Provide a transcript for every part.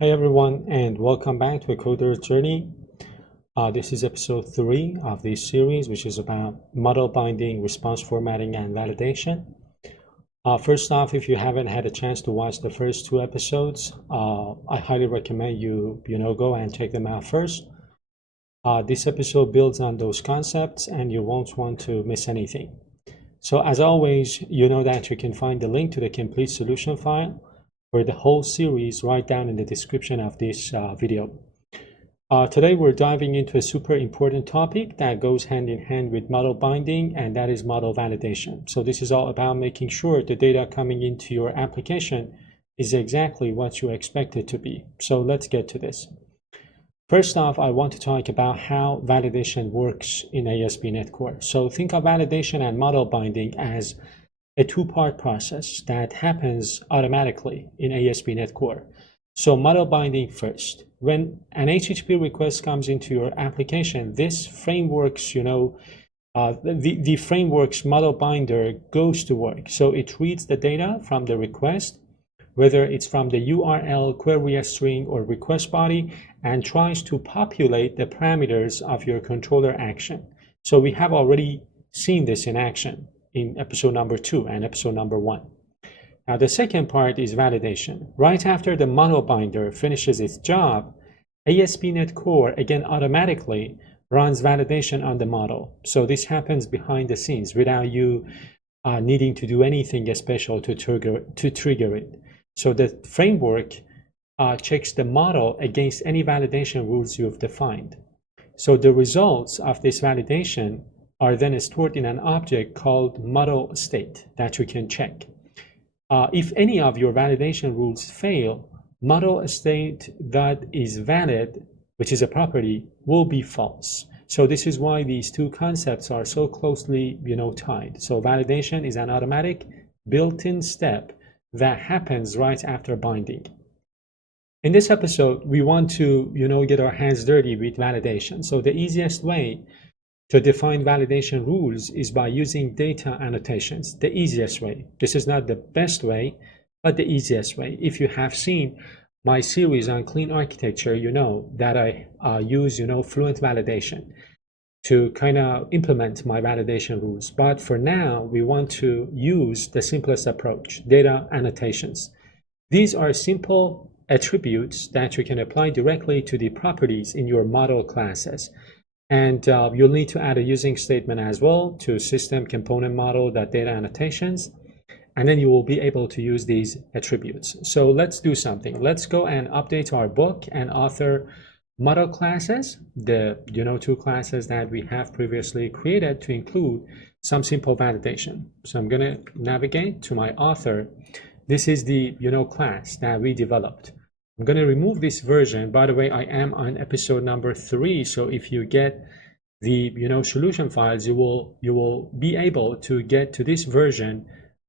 Hey everyone, and welcome back to a Coder's Journey. This is episode 3 of this series, which is about model binding, response formatting, and validation. First off, if you haven't had a chance to watch the first 2 episodes, I highly recommend you go and check them out first. This episode builds on those concepts, and you won't want to miss anything. So as always, you know that you can find the link to the complete solution file for the whole series right down in the description of this video. Today we're diving into a super important topic that goes hand in hand with model binding, and that is model validation. So this is all about making sure the data coming into your application is exactly what you expect it to be. So let's get to this. First off, I want to talk about how validation works in ASP.NET Core. So think of validation and model binding as a two-part process that happens automatically in ASP.NET Core. So model binding first. When an HTTP request comes into your application, this framework's, the framework's model binder goes to work. So it reads the data from the request, whether it's from the URL, query string, or request body, and tries to populate the parameters of your controller action. So we have already seen this in action in episode number 2 and episode number 1. Now the second part is validation. Right after the model binder finishes its job, ASP.NET Core again automatically runs validation on the model. So this happens behind the scenes without you needing to do anything special to trigger it. So the framework checks the model against any validation rules you've defined. So the results of this validation are then stored in an object called model state that you can check. If any of your validation rules fail, model state that is valid, which is a property, will be false. So this is why these two concepts are so closely, tied. So validation is an automatic built-in step that happens right after binding. In this episode, we want to, get our hands dirty with validation. So the easiest way to define validation rules is by using data annotations, the easiest way. This is not the best way, but the easiest way. If you have seen my series on clean architecture, you know that I use, FluentValidation to kind of implement my validation rules. But for now, we want to use the simplest approach, data annotations. These are simple attributes that you can apply directly to the properties in your model classes. And you'll need to add a using statement as well to system component model.data annotations. And then you will be able to use these attributes. So let's do something. Let's go and update our book and author model classes, the 2 classes that we have previously created, to include some simple validation. So I'm going to navigate to my author. This is the class that we developed. I'm going to remove this version. By the way, I am on episode number 3. So if you get the solution files, you will be able to get to this version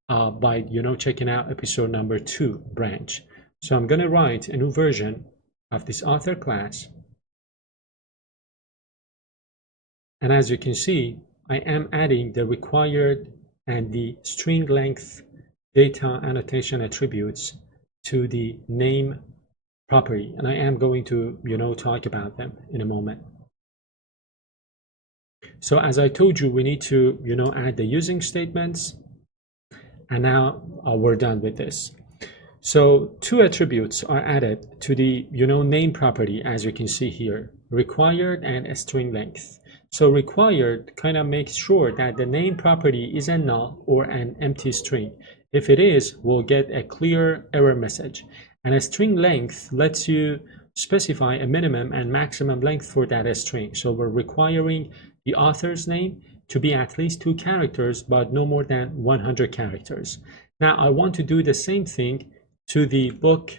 by checking out episode number 2 branch. So I'm going to write a new version of this author class. And as you can see, I am adding the required and the string length data annotation attributes to the name property, and I am going to talk about them in a moment. So as I told you, we need to add the using statements, and now we're done with this. So 2 attributes are added to the name property, as you can see here, required and a string length. So required kind of makes sure that the name property is a null or an empty string. If it is, we'll get a clear error message. And a string length lets you specify a minimum and maximum length for that string. So we're requiring the author's name to be at least 2 characters, but no more than 100 characters. Now I want to do the same thing to the book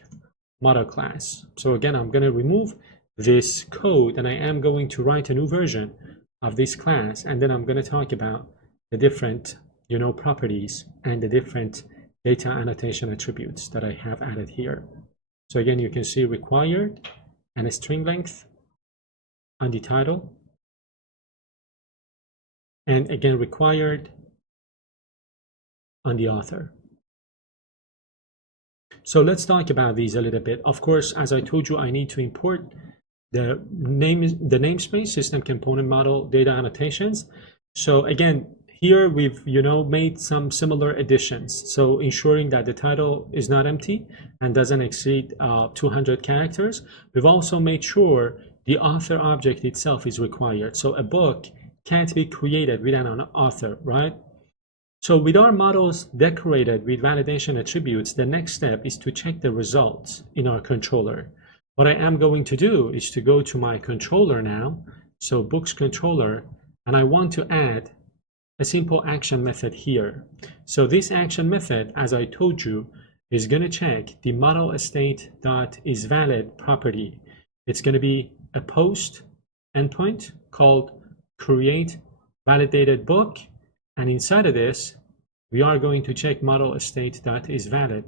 model class. So again, I'm going to remove this code and I am going to write a new version of this class, and then I'm going to talk about the different properties and the different data annotation attributes that I have added here. So again, you can see required and a string length on the title, and again required on the author. So let's talk about these a little bit. Of course, as I told you, I need to import the namespace, system component model, data annotations. So again, here we've made some similar additions. So ensuring that the title is not empty and doesn't exceed 200 characters. We've also made sure the author object itself is required. So a book can't be created without an author, right? So with our models decorated with validation attributes, the next step is to check the results in our controller. What I am going to do is to go to my controller now, so books controller, and I want to add a simple action method here. So this action method, as I told you, is going to check the model state.isValid property. It's going to be a post endpoint called create validated book, and inside of this we are going to check model state.isValid,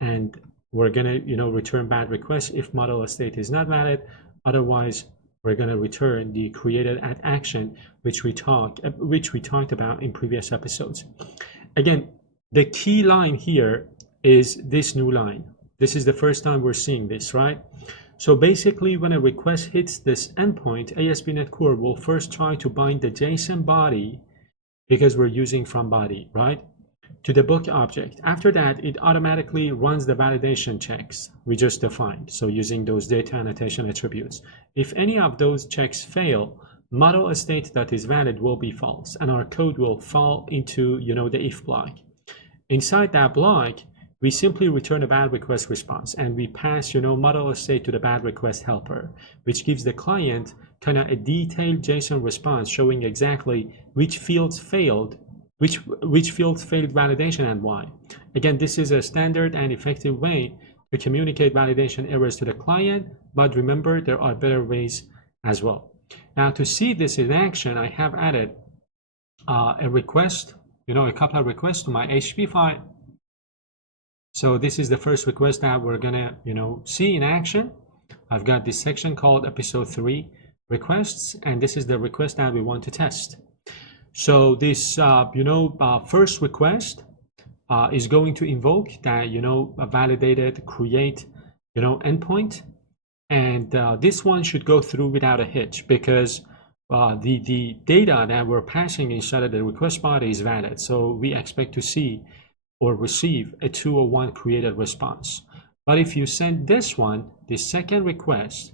and we're going to return bad request if model state is not valid. Otherwise we're going to return the created at action, which we talked about in previous episodes. Again, the key line here is this new line. This is the first time we're seeing this, right? So basically, when a request hits this endpoint, ASP.NET Core will first try to bind the JSON body, because we're using from body, right, to the book object. After that, it automatically runs the validation checks we just defined, so using those data annotation attributes. If any of those checks fail, model state.isValid will be false, and our code will fall into the if block. Inside that block, we simply return a bad request response, and we pass model state to the bad request helper, which gives the client kind of a detailed JSON response showing exactly which fields failed validation and why. Again, this is a standard and effective way to communicate validation errors to the client, but remember, there are better ways as well. Now, to see this in action, I have added a request, a couple of requests to my HTTP file. So this is the first request that we're gonna see in action. I've got this section called episode 3 requests, and this is the request that we want to test. So this first request is going to invoke that a validated create endpoint, and this one should go through without a hitch, because the data that we're passing inside of the request body is valid. So we expect to see or receive a 201 created response. But if you send this one, the second request,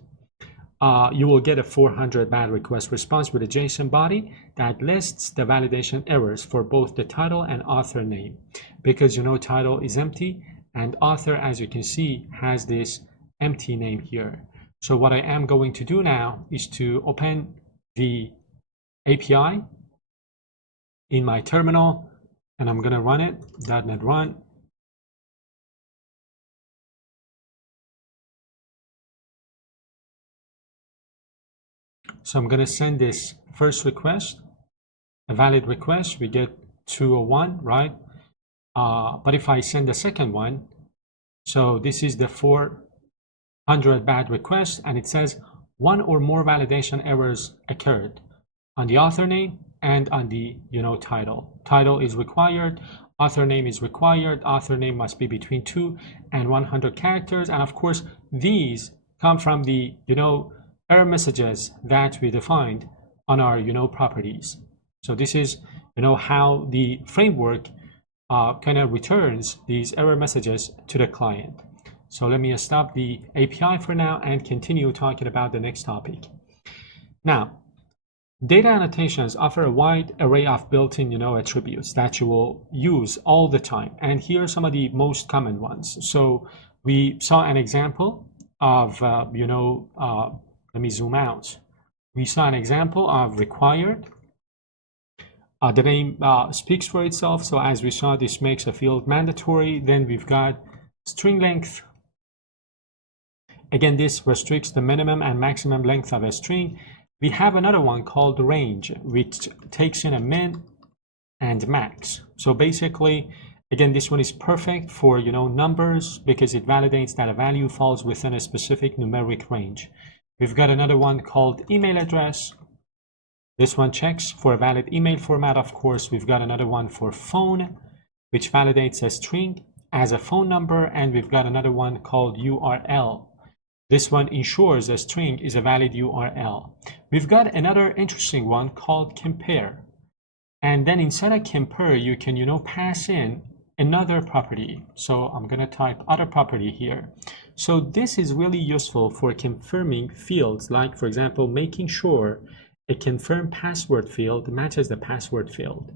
you will get a 400 bad request response with a JSON body that lists the validation errors for both the title and author name, because title is empty and author, as you can see, has this empty name here. So what I am going to do now is to open the API in my terminal, and I'm going to run it, .NET run. So I'm going to send this first request, a valid request. We get 201, right? But if I send the second one, so this is the 400 bad requests, and it says one or more validation errors occurred on the author name and on the title. Title is required, author name is required. Author name must be between 2 and 100 characters, and of course these come from the error messages that we defined on our properties. So this is how the framework kind of returns these error messages to the client. So let me stop the API for now and continue talking about the next topic. Now, data annotations offer a wide array of built-in attributes that you will use all the time, and here are some of the most common ones. So we saw an example of let me zoom out. We saw an example of required. The name speaks for itself. So as we saw, this makes a field mandatory. Then we've got string length. Again, this restricts the minimum and maximum length of a string. We have another one called range, which takes in a min and max. So basically, again, this one is perfect for numbers, because it validates that a value falls within a specific numeric range. We've got another one called email address. This one checks for a valid email format. Of course, we've got another one for phone, which validates a string. as a phone number, and we've got another one called URL. This one ensures a string is a valid URL. We've got another interesting one called compare. And then inside of compare, you can, pass in another property. So I'm going to type other property here. So this is really useful for confirming fields, like, for example, making sure a confirm password field matches the password field.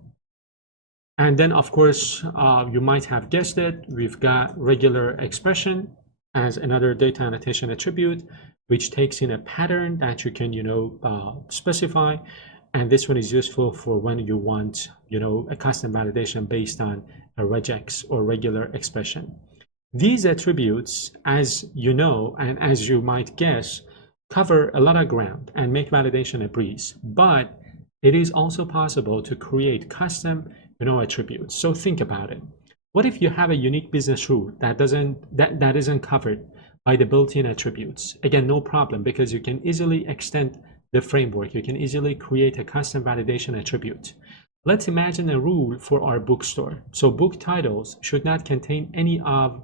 And then, of course, you might have guessed it, we've got regular expression as another data annotation attribute, which takes in a pattern that you can, specify. And this one is useful for when you want, a custom validation based on a regex or regular expression. These attributes, as you know, and as you might guess, cover a lot of ground and make validation a breeze. But it is also possible to create custom, attributes. So think about it. What if you have a unique business rule that isn't covered by the built-in attributes? Again, no problem, because you can easily extend the framework. You can easily create a custom validation attribute. Let's imagine a rule for our bookstore. So book titles should not contain any of,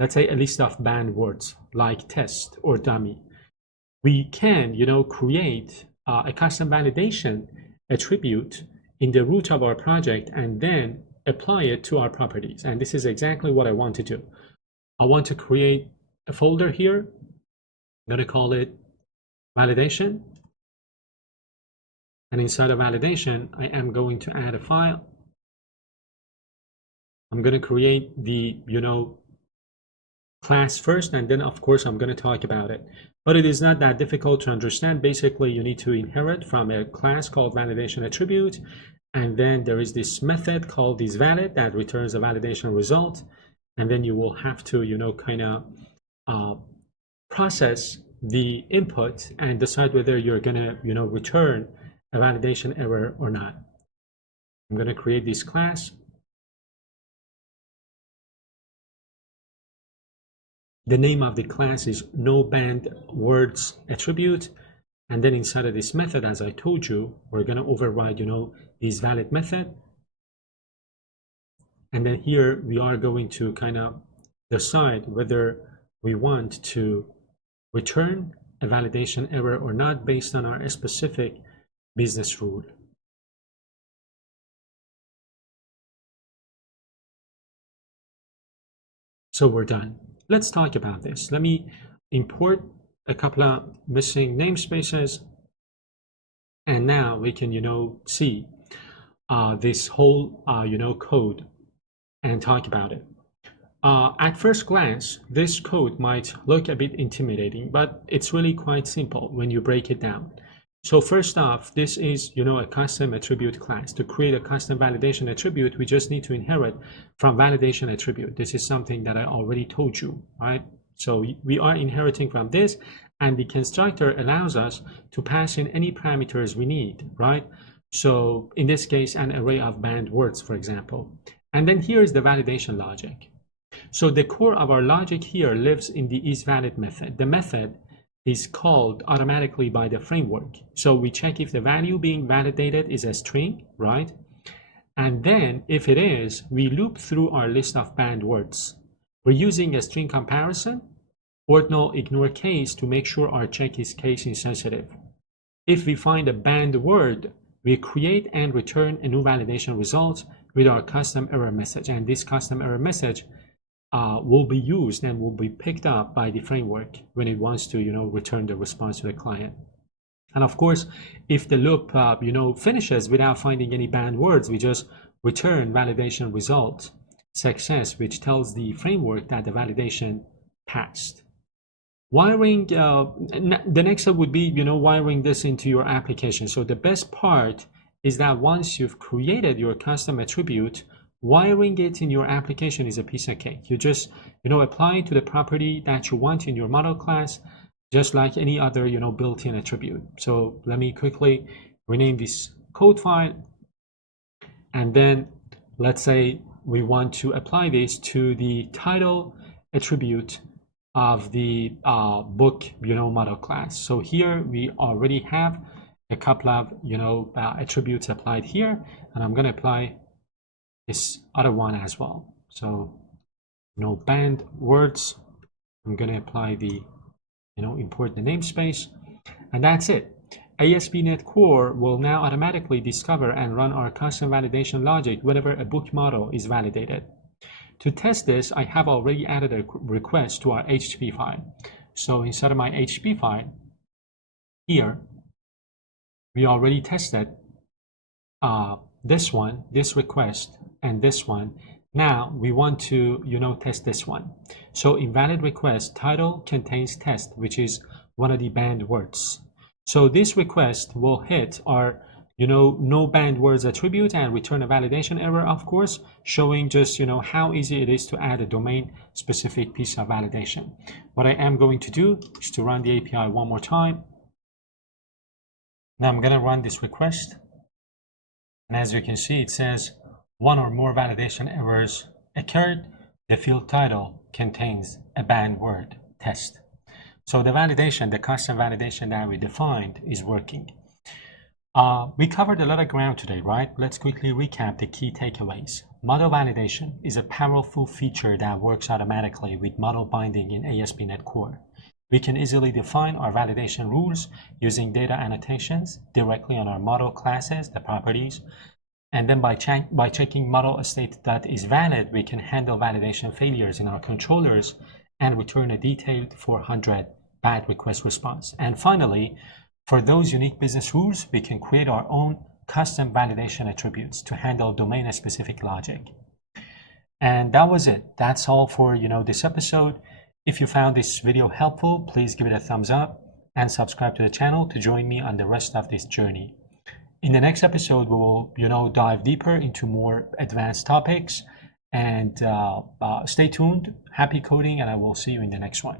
let's say, a list of banned words like test or dummy. We can, create a custom validation attribute in the root of our project and then apply it to our properties. And this is exactly what I want to do. I want to create a folder here. I'm going to call it validation. And inside of validation, I am going to add a file. I'm going to create the, class first, and then of course I'm going to talk about it. But it is not that difficult to understand. Basically, you need to inherit from a class called validation attribute, and then there is this method called isValid that returns a validation result, and then you will have to process the input and decide whether you're going to return a validation error or not. I'm going to create this class. The name of the class is no banned words attribute. And then inside of this method, as I told you, we're going to override, this valid method. And then here we are going to kind of decide whether we want to return a validation error or not based on our specific business rule. So we're done. Let's talk about this. Let me import a couple of missing namespaces. And now we can, see this whole, code and talk about it. At first glance, this code might look a bit intimidating, but it's really quite simple when you break it down. So first off, this is, a custom attribute class. To create a custom validation attribute, we just need to inherit from validation attribute. This is something that I already told you, right? So we are inheriting from this, and the constructor allows us to pass in any parameters we need, right? So in this case, an array of banned words, for example. And then here is the validation logic. So the core of our logic here lives in the isValid method. The method is called automatically by the framework. So we check if the value being validated is a string, right? And then if it is, we loop through our list of banned words. We're using a string comparison, ordinal ignore case to make sure our check is case insensitive. If we find a banned word, we create and return a new validation result with our custom error message. And this custom error message will be used and will be picked up by the framework when it wants to, return the response to the client. And of course, if the loop, finishes without finding any banned words, we just return validation result success, which tells the framework that the validation passed. Wiring, the next step would be, wiring this into your application. So the best part is that once you've created your custom attribute, wiring it in your application is a piece of cake. You just, apply it to the property that you want in your model class, just like any other, built-in attribute. So let me quickly rename this code file. And then let's say we want to apply this to the title attribute of the book, model class. So here we already have a couple of, attributes applied here, and I'm going to apply this other one as well. So banned words. I'm going to apply the, import the namespace, and that's it. ASP.NET Core will now automatically discover and run our custom validation logic whenever a book model is validated. To test this, I have already added a request to our HTTP file. So inside of my HTTP file, here, we already tested this one, this request, and this one. Now we want to, test this one. So invalid request title contains test, which is one of the banned words. So this request will hit our, no banned words attribute and return a validation error, of course, showing just, how easy it is to add a domain specific piece of validation. What I am going to do is to run the API one more time. Now I'm going to run this request. And as you can see, it says one or more validation errors occurred. The field title contains a banned word, test. So the validation, the custom validation that we defined is working. We covered a lot of ground today, right? Let's quickly recap the key takeaways. Model validation is a powerful feature that works automatically with model binding in ASP.NET Core. We can easily define our validation rules using data annotations directly on our model classes, the properties. And then by checking model state that is valid, we can handle validation failures in our controllers and return a detailed 400 bad request response. And finally, for those unique business rules, we can create our own custom validation attributes to handle domain-specific logic. And that was it. That's all for this episode. If you found this video helpful, please give it a thumbs up and subscribe to the channel to join me on the rest of this journey. In the next episode, we will dive deeper into more advanced topics. And stay tuned. Happy coding, and I will see you in the next one.